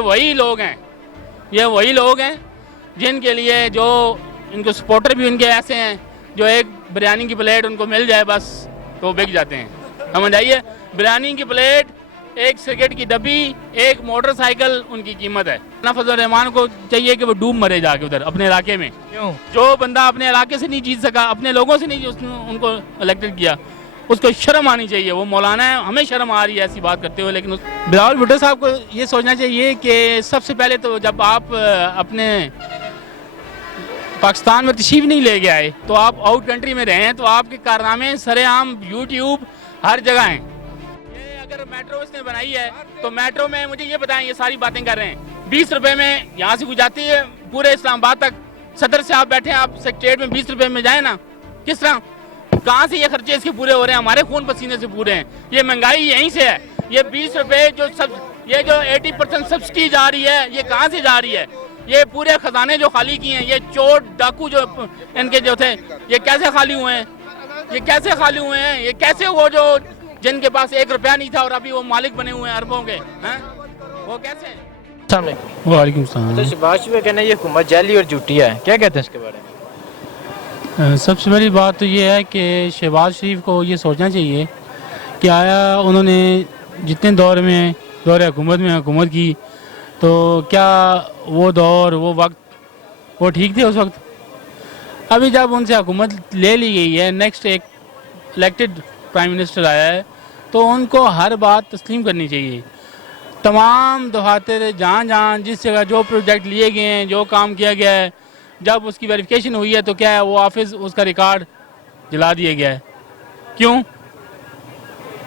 وہی لوگ ہیں جن کے لیے جو ان کو سپورٹر بھی ان کے ایسے ہیں جو ایک بریانی کی پلیٹ ان کو مل جائے بس تو وہ بک جاتے ہیں. سمجھ آئیے, بریانی کی پلیٹ, ایک سگریٹ کی ڈبی, ایک موٹر سائیکل ان کی قیمت ہے. فضل الرحمان کو چاہیے کہ وہ ڈوب مرے جا کے ادھر اپنے علاقے میں. کیوں؟ جو بندہ اپنے علاقے سے نہیں جیت سکا, اپنے لوگوں سے نہیں ان کو الیکٹڈ کیا, اس کو شرم آنی چاہیے. وہ مولانا ہے, ہمیں شرم آ رہی ہے ایسی بات کرتے ہوئے, لیکن بلاول بھٹو صاحب کو یہ سوچنا چاہیے کہ سب سے پہلے تو جب آپ اپنے پاکستان میں تشریف نہیں لے کے آئے تو آپ آؤٹ کنٹری میں رہے ہیں, تو آپ کے کارنامے سرے عام یوٹیوب ہر جگہ ہیں. یہ اگر میٹرو اس نے بنائی ہے تو میٹرو میں مجھے یہ بتائیں, یہ ساری باتیں کر رہے ہیں 20 روپے میں یہاں سے جاتی ہے پورے اسلام آباد تک. صدر سے آپ بیٹھے ہیں, آپ سیکریٹریٹ میں 20 روپے میں جائیں نا, کس طرح, کہاں سے یہ خرچے اس کے پورے ہو رہے ہیں؟ ہمارے خون پسینے سے پورے ہیں. یہ مہنگائی یہیں سے ہے. یہ 20 روپے یہ جو 80% سبسڈی جا رہی ہے, یہ کہاں سے جا رہی ہے؟ یہ پورے خزانے جو خالی کیے ہیں, یہ چور ڈاکو جو ان کے جو تھے, یہ کیسے خالی ہوئے ہیں؟ یہ کیسے وہ جو جن کے پاس 1 روپیہ نہیں تھا اور ابھی وہ مالک بنے ہوئے ہیں اربوں کے, وہ کیسے ہیں؟ السلام علیکم. وعلیکم السلام. شہباز شریف کا کہنا ہے یہ حکومت جعلی اور جھوٹی ہے, کیا کہتے ہیں اس کے بارے میں؟ سب سے بڑی بات تو یہ ہے کہ شہباز شریف کو یہ سوچنا چاہیے کہ آیا انہوں نے جتنے دور حکومت میں حکومت کی تو کیا وہ دور وہ وقت وہ ٹھیک تھے اس وقت؟ ابھی جب ان سے حکومت لے لی گئی ہے, نیکسٹ ایک الیکٹڈ پرائم منسٹر آیا ہے, تو ان کو ہر بات تسلیم کرنی چاہیے. تمام دفاتر جہاں جس جگہ جو پروجیکٹ لیے گئے ہیں, جو کام کیا گیا ہے, جب اس کی ویریفیکیشن ہوئی ہے تو کیا ہے, وہ آفس اس کا ریکارڈ جلا دیا گیا ہے. کیوں؟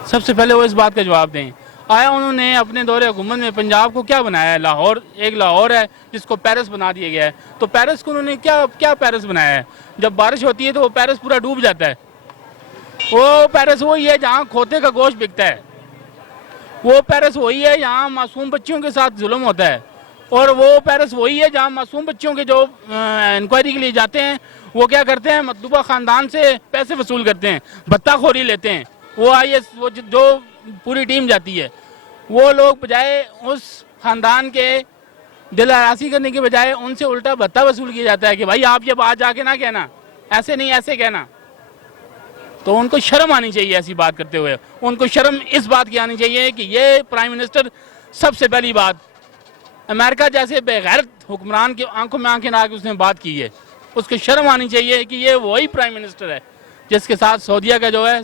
سب سے پہلے وہ اس بات کا جواب دیں. آیا انہوں نے اپنے دور حکومت میں پنجاب کو کیا بنایا ہے؟ لاہور ہے جس کو پیرس بنا دیا گیا ہے. تو پیرس کو انہوں نے کیا پیرس بنایا ہے؟ جب بارش ہوتی ہے تو وہ پیرس پورا ڈوب جاتا ہے. وہ پیرس وہی ہے جہاں کھوتے کا گوشت بکتا ہے. وہ پیرس وہی ہے جہاں معصوم بچیوں کے ساتھ ظلم ہوتا ہے. اور وہ پیرس وہی ہے جہاں معصوم بچوں کے جو انکوائری کے لیے جاتے ہیں وہ کیا کرتے ہیں, مطلوبہ خاندان سے پیسے وصول کرتے ہیں, بھتہ خوری لیتے ہیں. وہ وہ جو پوری ٹیم جاتی ہے, وہ لوگ بجائے اس خاندان کے دل آراسی کرنے کے بجائے ان سے الٹا بھتہ وصول کیا جاتا ہے کہ بھائی آپ یہ بات جا کے نہ کہنا, ایسے نہیں ایسے کہنا. تو ان کو شرم آنی چاہیے ایسی بات کرتے ہوئے. ان کو شرم اس بات کی آنی چاہیے کہ یہ پرائم منسٹر, سب سے پہلی بات, امریکہ جیسے بے غیرت حکمران کی آنکھوں میں آنکھیں لا کے اس نے بات کی ہے. اس کو شرم آنی چاہیے کہ یہ وہی پرائم منسٹر ہے جس کے ساتھ سعودیہ کا جو ہے,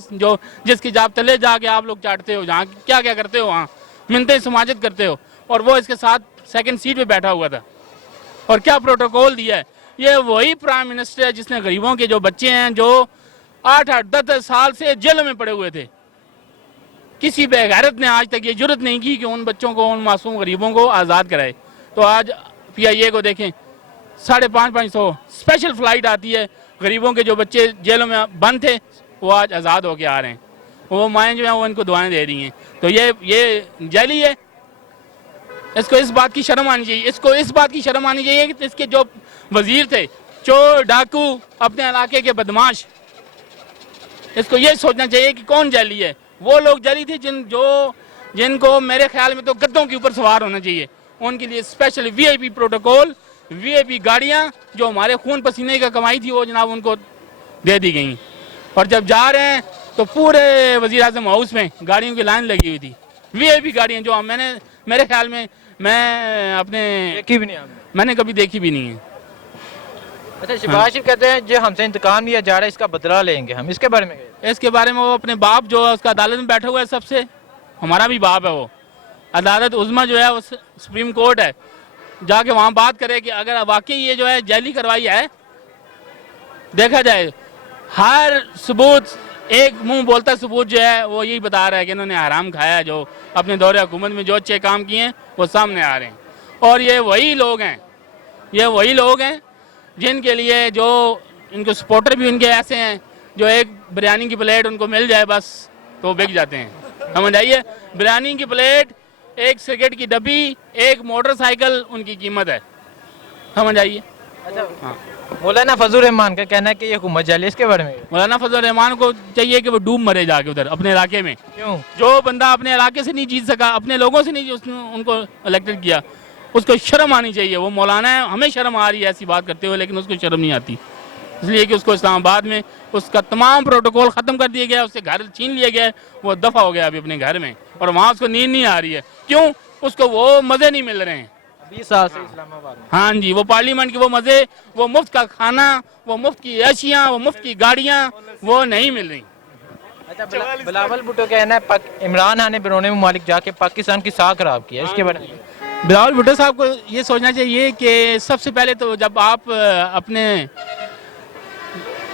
جس کی جاب تلے جا کے آپ لوگ چاٹتے ہو, جہاں کیا کرتے ہو, وہاں منتیں سماجت کرتے ہو, اور وہ اس کے ساتھ سیکنڈ سیٹ پہ بیٹھا ہوا تھا اور کیا پروٹوکول دیا ہے. یہ وہی پرائم منسٹر ہے جس نے غریبوں کے جو بچے ہیں جو 8-10 سال سے جیل میں پڑے ہوئے تھے, کسی بے غیرت نے آج تک یہ جرت نہیں کی کہ ان بچوں کو, ان معصوم غریبوں کو آزاد کرائے. تو آج PIA کو دیکھیں, 550 اسپیشل فلائٹ آتی ہے, غریبوں کے جو بچے جیلوں میں بند تھے وہ آج آزاد ہو کے آ رہے ہیں. وہ مائیں جو ہیں وہ ان کو دعائیں دے رہی ہیں. تو یہ جیلی ہے. اس کو اس بات کی شرم آنی چاہیے, کہ اس کے جو وزیر تھے چور ڈاکو اپنے علاقے کے بدماش, اس کو یہ سوچنا چاہیے کہ کون جیلی ہے. وہ لوگ جیلی تھے جن کو میرے خیال میں تو گدوں کے اوپر سوار ہونا چاہیے. ان کے لیے اسپیشل VIP پروٹوکول, VIP گاڑیاں جو ہمارے خون پسینے کا کمائی تھی وہ جناب ان کو دے دی گئیں. اور جب جا رہے ہیں تو پورے وزیر اعظم ہاؤس میں گاڑیوں کی لائن لگی ہوئی تھی, VIP گاڑیاں جو میرے خیال میں میں نے کبھی دیکھی بھی نہیں ہے. اچھا, شہباز شریف کہتے ہیں جو ہم سے انتقام لیا جا رہا ہے اس کا بدلہ لیں گے ہم, اس کے بارے میں وہ اپنے باپ جو ہے اس کا عدالت میں بیٹھا ہوا ہے, سب سے ہمارا بھی باپ ہے, وہ عدالت عظمیٰ جو ہے وہ سپریم کورٹ ہے, جا کے وہاں بات کرے کہ اگر واقعی یہ جو ہے جیلی کروائی ہے, دیکھا جائے ہر ثبوت, ایک منہ بولتا ثبوت جو ہے وہ یہی بتا رہا ہے کہ انہوں نے حرام کھایا ہے, جو اپنے دور حکومت میں جو اچھے کام کیے ہیں وہ سامنے آ رہے ہیں. اور یہ وہی لوگ ہیں جن کے لیے جو ان کو سپورٹر بھی ان کے ایسے ہیں جو ایک بریانی کی پلیٹ ان کو مل جائے بس تو وہ بک جاتے ہیں. سمجھ آئیے, بریانی کی پلیٹ, ایک سگریٹ کی ڈبی, ایک موٹر سائیکل ان کی قیمت ہے. سمجھ آئیے. مولانا فضل الرحمان کا کہنا ہے کہ یہ حکومت جعلی, اس کے بارے میں مولانا فضل الرحمان کو چاہیے کہ وہ ڈوب مرے جا کے ادھر اپنے علاقے میں. کیوں؟ جو بندہ اپنے علاقے سے نہیں جیت سکا, اپنے لوگوں سے نہیں ان کو الیکٹڈ کیا, اس کو شرم آنی چاہیے. وہ مولانا ہے, ہمیں شرم آ رہی ہے ایسی بات کرتے ہوئے, لیکن اس کو شرم نہیں آتی, اس لیے کہ اس کو اسلام آباد میں اس کا تمام پروٹوکول ختم کر دیا گیا, اس سے گھر چھین لیا گیا, وہ دفع ہو گیا ابھی اپنے گھر میں, اور وہاں اس کو نیند نہیں آ رہی ہے. کیوں؟ اس کو وہ مزے نہیں مل رہے ہیں. 20 سال سے اسلام آباد میں. ہاں جی, وہ پارلیمنٹ کے وہ مزے, وہ مفت کا کھانا, وہ مفت کی عیشیاں, وہ مفت کی گاڑیاں, وہ نہیں مل رہی. اچھا, بلاول بھٹو کہنا ہے عمران خان نے بیرون ممالک جا کے پاکستان کی ساکھ خراب کی ہے, اس کے بارے میں بلاول بھٹو صاحب کو یہ سوچنا چاہیے کہ سب سے پہلے تو جب آپ اپنے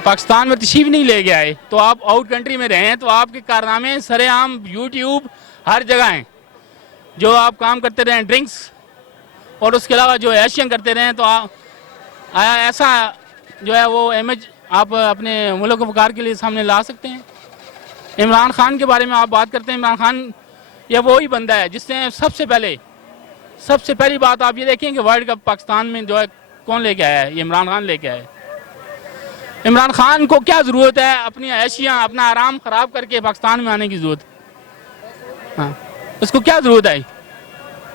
پاکستان میں تشریف نہیں لے کے آئے, تو آپ آؤٹ کنٹری میں رہے ہیں, تو آپ کے کارنامے سرے عام یوٹیوب ہر جگہ ہیں. جو آپ کام کرتے رہے ہیں ڈرنکس, اور اس کے علاوہ جو ایشین کرتے رہے ہیں, تو آیا ایسا جو ہے وہ امیج آپ اپنے ملک و وقار کے لیے سامنے لا سکتے ہیں؟ عمران خان کے بارے میں آپ بات کرتے ہیں. عمران خان یہ وہی بندہ ہے جس نے سب سے پہلی بات آپ یہ دیکھیں کہ ورلڈ کپ پاکستان میں جو ہے کون لے کے آیا ہے؟ یہ عمران خان لے کے آیا ہے. عمران خان کو کیا ضرورت ہے اپنی عیشیاں, اپنا آرام خراب کر کے پاکستان میں آنے کی ضرورت؟ ہاں, اس کو کیا ضرورت ہے؟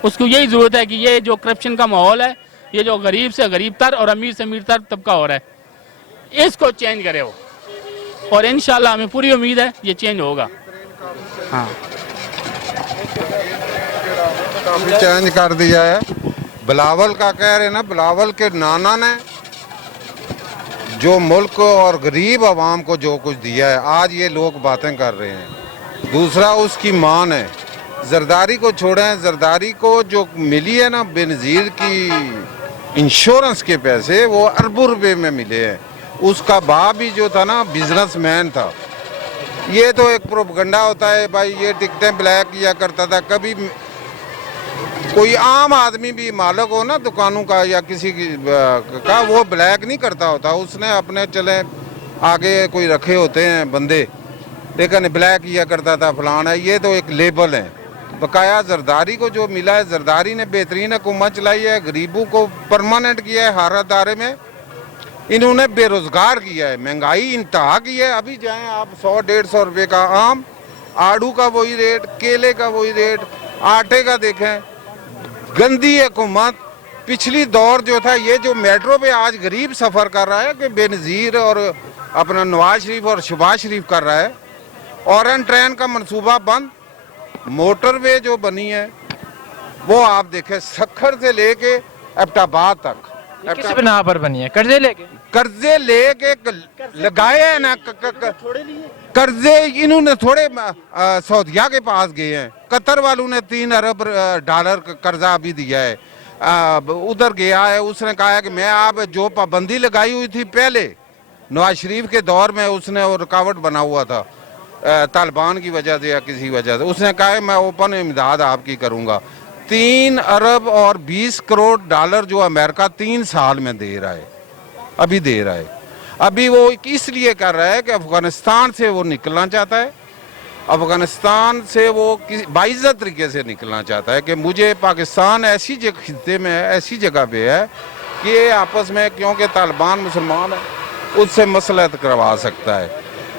اس کو یہی ضرورت ہے کہ یہ جو کرپشن کا ماحول ہے, یہ جو غریب سے غریب تر اور امیر سے امیر تر طبقہ ہو رہا ہے, اس کو چینج کرے وہ, اور انشاءاللہ ہمیں پوری امید ہے یہ چینج ہوگا. ہاں, کافی چینج کر دیا ہے. بلاول کا کہہ رہے ہیں نا, بلاول کے نانا نے جو ملک اور غریب عوام کو جو کچھ دیا ہے, آج یہ لوگ باتیں کر رہے ہیں. دوسرا اس کی ماں نے, زرداری کو چھوڑیں, زرداری کو جو ملی ہے نا بے نظیر کی انشورنس کے پیسے, وہ اربوں روپے میں ملے ہیں. اس کا باپ بھی جو تھا نا بزنس مین تھا. یہ تو ایک پروپگنڈا ہوتا ہے بھائی, یہ ٹکٹیں بلیک کیا کرتا تھا. کبھی کوئی عام آدمی بھی مالک ہو نا دکانوں کا یا کسی کا, وہ بلیک نہیں کرتا ہوتا. اس نے اپنے چلے آگے کوئی رکھے ہوتے ہیں بندے, لیکن بلیک کیا کرتا تھا فلان ہے. یہ تو ایک لیبل ہے. بقایا زرداری کو جو ملا ہے, زرداری نے بہترین حکومت چلائی ہے, غریبوں کو پرماننٹ کیا ہے ہر ادارے میں. انہوں نے بے روزگار کیا ہے, مہنگائی انتہا کی ہے. ابھی جائیں آپ 100-150 روپے کا آم, آڑو کا وہی ریٹ, کیلے کا وہی ریٹ, آٹے کا دیکھیں. گندی حکومت. پچھلی دور جو تھا, یہ جو میٹرو پہ آج غریب سفر کر رہا ہے کہ بے نظیر اور اپنا نواز شریف اور شہباز شریف کر رہا ہے. اورن ٹرین کا منصوبہ بند, موٹر وے جو بنی ہے وہ آپ دیکھیں سکھر سے لے کے ایبٹ آباد تک. کس بنا پر بنی ہے؟ قرضے لے کے لگائے ہیں نا, قرضے انہوں نے تھوڑے سعودیہ کے پاس گئے ہیں. قطر والوں نے 3 ارب ڈالر قرضہ ابھی دیا ہے. ادھر گیا ہے, اس نے کہا ہے کہ میں آپ جو پابندی لگائی ہوئی تھی پہلے نواز شریف کے دور میں, اس نے وہ رکاوٹ بنا ہوا تھا طالبان کی وجہ سے یا کسی وجہ سے, اس نے کہا ہے میں اوپن امداد آپ کی کروں گا. 3 ارب اور 20 کروڑ ڈالر جو امریکہ 3 سال میں دے رہا ہے, ابھی دے رہا ہے. ابھی وہ اس لیے کر رہا ہے کہ افغانستان سے وہ نکلنا چاہتا ہے. افغانستان سے وہ باعزت طریقے سے نکلنا چاہتا ہے کہ مجھے پاکستان ایسی خطے میں ہے, ایسی جگہ پہ ہے کہ آپس میں, کیونکہ طالبان مسلمان ہے, اس سے مصلحت کروا سکتا ہے.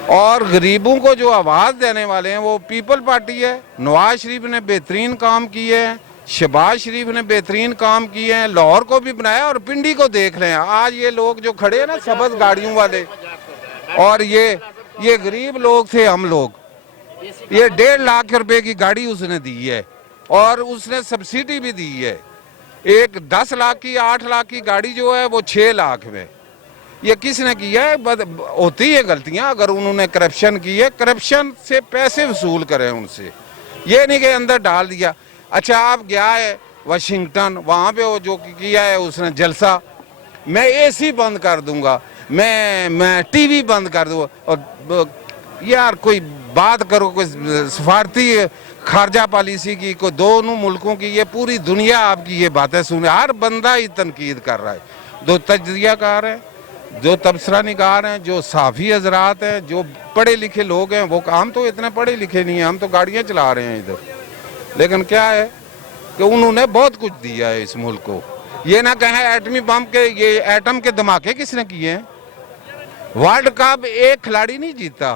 اور غریبوں کو جو آواز دینے والے ہیں وہ پیپل پارٹی ہے. نواز شریف نے بہترین کام کیے ہیں, شہباز شریف نے بہترین کام کیے ہیں. لاہور کو بھی بنایا, اور پنڈی کو دیکھ رہے ہیں. آج یہ لوگ جو کھڑے ہیں نا سبز گاڑیوں والے, اور یہ غریب لوگ تھے ہم لوگ. یہ 1.5 لاکھ روپے کی گاڑی اس نے دی ہے, اور اس نے سبسڈی بھی دی ہے. ایک 10 لاکھ کی 8 لاکھ کی گاڑی جو ہے وہ 6 لاکھ میں. یہ کس نے کیا ہے؟ ہوتی ہے غلطیاں, اگر انہوں نے کرپشن کی ہے, کرپشن سے پیسے وصول کریں ان سے, یہ نہیں کہ اندر ڈال دیا. اچھا آپ گیا ہے واشنگٹن, وہاں پہ وہ جو کیا ہے اس نے جلسہ, میں اے سی بند کر دوں گا, میں ٹی وی بند کر دوں گا. اور یار کوئی بات کرو, کوئی سفارتی خارجہ پالیسی کی, کوئی دونوں ملکوں کی, یہ پوری دنیا آپ کی یہ باتیں سنے. ہر بندہ ہی تنقید کر رہا ہے. دو تجزیہ کار ہیں, جو تبصرہ نگار ہیں, جو صحافی حضرات ہیں, جو پڑھے لکھے لوگ ہیں. وہ ہم تو اتنے پڑھے لکھے نہیں ہیں, ہم تو گاڑیاں چلا رہے ہیں ادھر. لیکن کیا ہے کہ انہوں نے بہت کچھ دیا ہے اس ملک کو. یہ نہ کہیں ایٹمی بم کے, یہ ایٹم کے دھماکے کس نے کیے ہیں؟ ورلڈ کپ ایک کھلاڑی نہیں جیتا,